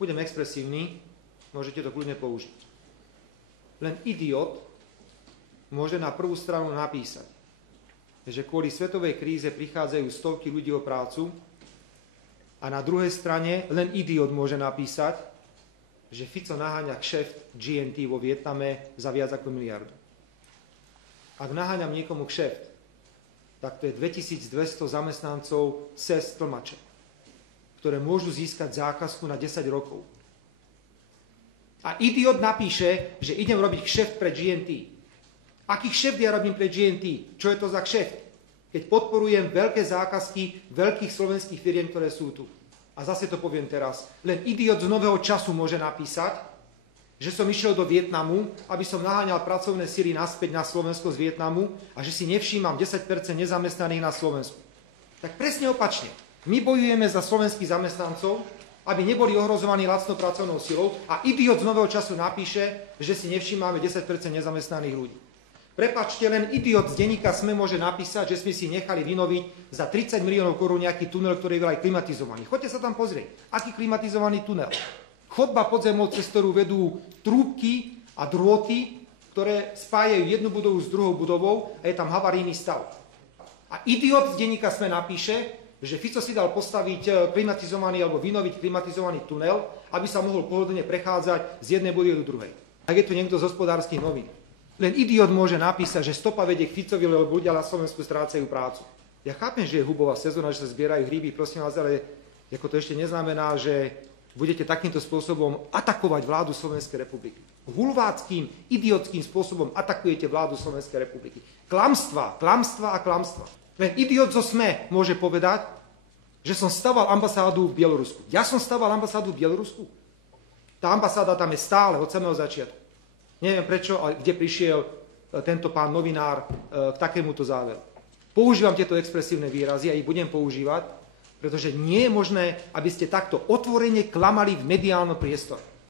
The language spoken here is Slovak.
Budem expresívny, môžete to kľudne použiť. Len idiot môže na prvú stranu napísať, že kvôli svetovej kríze prichádzajú stovky ľudí o prácu a na druhej strane len idiot môže napísať, že Fico naháňa kšeft GNT vo Vietname za viac ako miliardu. Ak naháňam niekomu kšeft, tak to je 2200 zamestnancov cez tlmače, ktoré môžu získať zákazku na 10 rokov. A idiot napíše, že idem robiť kšeft pre GNT. Aký kšeft ja robím pre GNT? Čo je to za kšeft? Keď podporujem veľké zákazky veľkých slovenských firiem, ktoré sú tu. A zase to poviem teraz. Len idiot z Nového času môže napísať, že som išiel do Vietnamu, aby som naháňal pracovné síly naspäť na Slovensko z Vietnamu a že si nevšímam 10% nezamestnaných na Slovensku. Tak presne opačne. My bojujeme za slovenských zamestnancov, aby neboli ohrozovaní lacnou pracovnou silou a idiot z Nového času napíše, že si nevšímame 10% nezamestnaných ľudí. Prepáčte, len idiot z denníka SME môže napísať, že sme si nechali vynoviť za 30 miliónov korún nejaký tunel, ktorý je aj klimatizovaný. Choďte sa tam pozrieť. Aký klimatizovaný tunel? Chodba podzemnou, cez ktorú vedú trúbky a drôty, ktoré spájajú jednu budovu s druhou budovou a je tam havarijný stav. A idiot z denníka SME napíše, že Fico si dal postaviť klimatizovaný alebo vynoviť klimatizovaný tunel, aby sa mohol pohodlne prechádzať z jednej budovy do druhej. Ak je tu niekto z Hospodárskych novín. Len idiot môže napísať, že stopa vedie k Ficovi, lebo ľudia na Slovensku strácajú prácu. Ja chápem, že je hubová sezóna, že sa zbierajú hríby, prosím vás, ale ako to ešte neznamená, že budete takýmto spôsobom atakovať vládu Slovenskej republiky. Hulváckým, idiotským spôsobom atakujete vládu Slovenskej republiky. Klamstva, klamstva a klamstva. Len idiot zo SME môže povedať, že som staval ambasádu v Bielorusku. Ja som staval ambasádu v Bielorusku? Tá ambasáda tam je stále od samého začiatku. Neviem prečo, ale kde prišiel tento pán novinár k takémuto záveru. Používam tieto expresívne výrazy a ich budem používať, pretože nie je možné, aby ste takto otvorene klamali v mediálnom priestore.